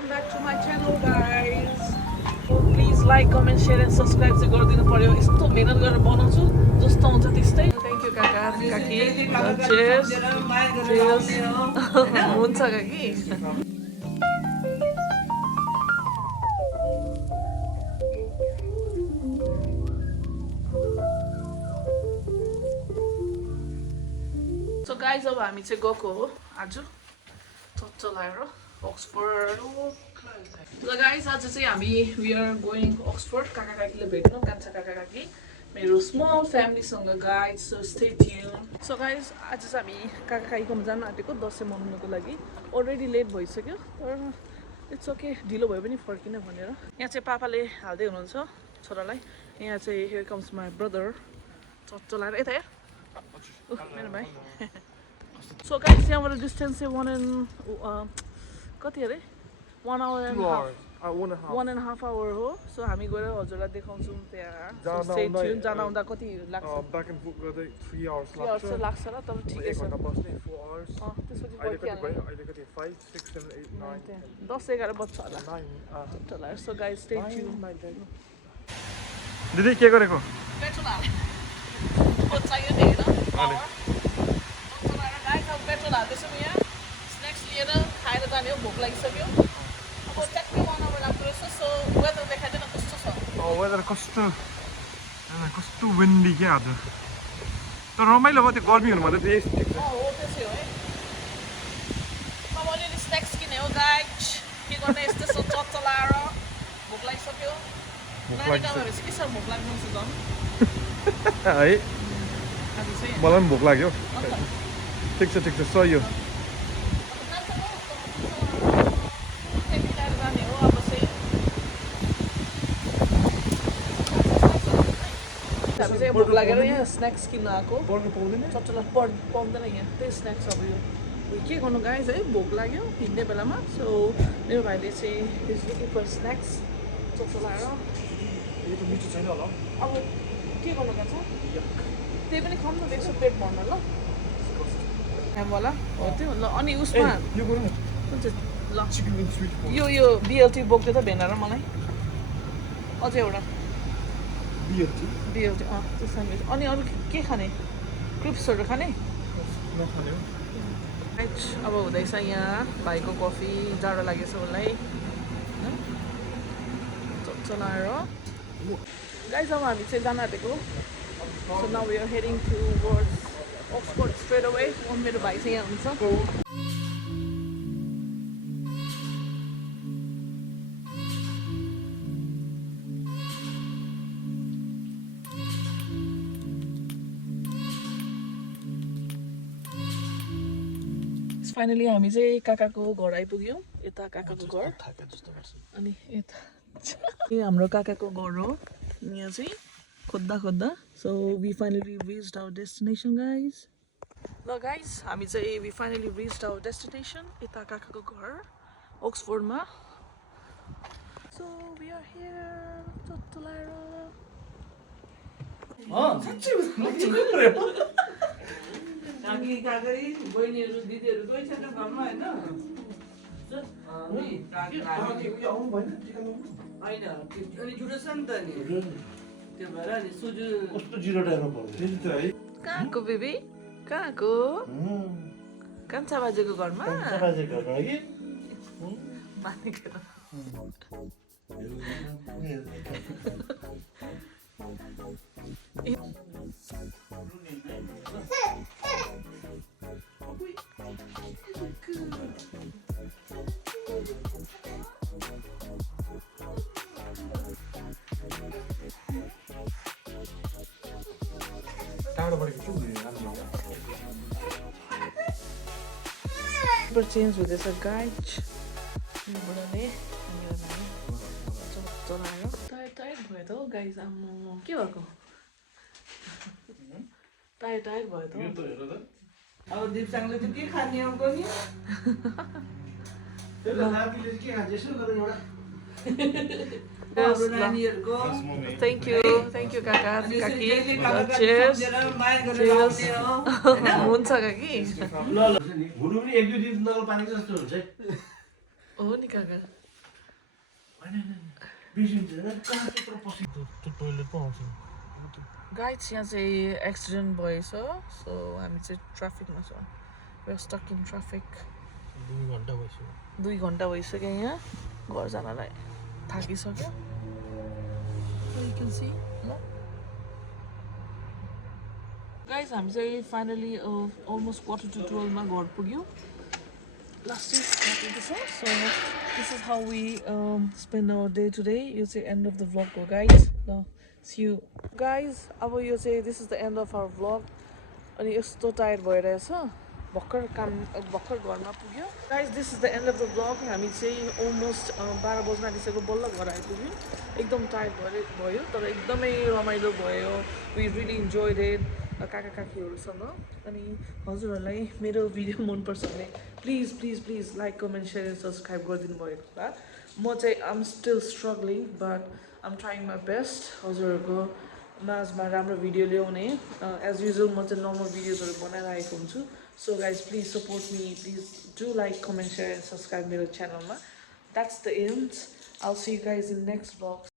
welcome back to my channel guys. Please like, comment, share and subscribe चाहिँ गरिदिनु पर्यो. यस्तो मेहनत गरेर बनाउँछु जस्तो आउँछ त्यस्तै. Thank you काका काकी. Cheers. Cheers. हुन्छ काकी. So guys अब हामी चाहिँ गएको हो आज चलाएर Oxford. So guys आज चाहिँ हामी we are going Oxford. काका काकीले भेट्नु कान्छा काका काकी मेरो small family सँग guys, so stay tuned. So guys आज चाहिँ हामी काका काकीकोमा जान आँटेको दसैँ मनाउनको लागि. अलरेडी लेट भइसक्यो तर इट्स ओके ढिलो भयो पनि फर्किन भनेर. यहाँ चाहिँ पापाले हाल्दै हुनुहुन्छ छोरालाई. यहाँ चाहिँ here comes my brother. चलाएर यता हेर मेरो भाइ. So guys यहाँबाट डिस्टेन्स चाहिँ 1 कति अरे 1 hour and a half. 1.5 hour हो. सो हामी गएर हजुरलाई देखाउँछौँ त्यहाँ. Stay tuned. जान आउँदा कति लाग्छ? Back and forth गर्दै 3 hours 3 hours चाहिँ लाग्छ र तर ठिकै छ. 4 hours. त्यसपछि फर्किहाल्ने. अहिले कति 5 6 7 8 9 10 11 बज्छ होला. 9 So guys stay tuned. दिदी के गरेको? पेट्रोल हाले. चाहियो नि हैन? पेट्रोल हाल्दैछौँ यहाँ. स्न्याक्स लिएर खाएर जाने हो. भोक लागिसक्यो. अब ट्याक्कै 1 hour लाग्दो रहेछ. सो वेदर देखाइदिन कस्तो छ? वेदर कस्तो विन्डी क्या आज. तर रमाइलो भयो त्यो गर्मीहरूमा त त्यही ठिक छ. हो त्यसै हो है. अब अलिअलि स्न्याक्स किने हो गाइज. के गर्ने यस्तो चलाएर भोक लागिसक्यो. नानी गाउँमा चाहिँ के साह्रो भोक लाग्नु छ झन् है आज चाहिँ मलाई पनि भोक लाग्यो. ठिक छ सही हो. हामी चाहिँ भोक लागेर यहाँ स्न्याक्स किन्न आएको. चट्टला पाउँदैन यहाँ. त्यही स्न्याक्स अब यो के गर्नु गाइज है. भोक लाग्यो हिँड्ने बेलामा. सो मेरो भाइले चाहिँ इज लुकिङ फर स्न्याक्स चलाएर अब के गर्नु पर्छ त्यही पनि खाउँ न. देख्छु पेट भर्न ल ह्यामवाला हो त्यो ल. अनि उसमा कुन चाहिँ ल यो बिएलटी बोक्दै त भेना र मलाई अझै एउटा बिएलटी त्यो स्यान्डविच. अनि अरू के खाने? क्रिप्सहरू खाने? अब हुँदैछ यहाँ भाइको कफी. जाडो लागेछ उसलाई चलाएर. गाइज अब हामी चाहिँ जान आँटेको. So now we are heading towards Oxford straight away. मेरो भाइ चाहिँ यहाँ हुन्छ. फाइनली हामी चाहिँ काकाको घर आइपुग्यौँ. यता काकाको घर अनि यता हाम्रो काकाको घर हो. यहाँ चाहिँ खोज्दा so we finally reached our destination guys. ल गाइज हामी चाहिँ we finally reached our destination. यता काकाको घर ओक्सफोर्डमा. So we are here. चलाएर काकी काकी बहिनीहरू दिदीहरू गइ छ त घरमा हैन. होइन अनि जुटेछ नि त नि त्यो भएर नि सुजु कस्तो जिरो टाइपमा पर्छ. कहाँको बेबी कहाँको? कान्छा बाजेको घरमा मानेको. चेन्ज हुँदैछ गाइज. बुढाले चलाएर टायर्ड भयो त हौ गाइज. आम्मा के भएको? टायर्ड भयो त. अब दिपसाङले चाहिँ के खाने अब नि के खान्छ यसो गरौँ एउटा नानीहरूको. थ्याङ्क यू काका काकी. चेयर्स हुन्छ काकी. हुनु पनि 1-2 दिन नगरपालिका जस्तो हुन्छ है. हो नि काका. बिर्सिन्छ कहाँ त्यत्रो पसिन्छ त्यो टोइलेट पो आउँछ गाइड्स यहाँ चाहिँ एक्सिडेन्ट भएछ सो हामी चाहिँ ट्राफिकमा छौँ we are stuck in traffic 2 घन्टा भइसक्यो 2 घन्टा भइसक्यो यहाँ घर जानलाई थाकिसक्यो यु क्यान सी ल गाइज हामी चाहिँ फाइनली अलमोस्ट 11:45 मा घर पुग्यौँ last week so this is how we spend our day today यो चाहिँ एन्ड अफ द भ्लग हो गाइज ल सी यु गाइज अब यो चाहिँ this is the end of our vlog अनि यस्तो टायर्ड भइरहेछ भर्खर घरमा पुग्यो guys this is the end of the vlog हामी चाहिँ अलमोस्ट 12 बज्न आँटिसक्यो बल्ल घर आइपुग्यौँ एकदम टायर्ड भयो तर एकदमै रमाइलो भयो वी रियली इन्जोयड इट काका काकीहरूसँग अनि हजुरहरूलाई मेरो भिडियो मनपर्छ भने please like comment share and subscribe गरिदिनु भएको होला म चाहिँ I am still struggling but I am trying my best हजुरहरूको माझमा राम्रो भिडियो ल्याउने एज युजुअल म चाहिँ नर्मल भिडियोजहरू बनाइरहेको हुन्छु so guys please support me please do like comment share and subscribe मेरो च्यानलमा that's the end I'll see you guys in next vlog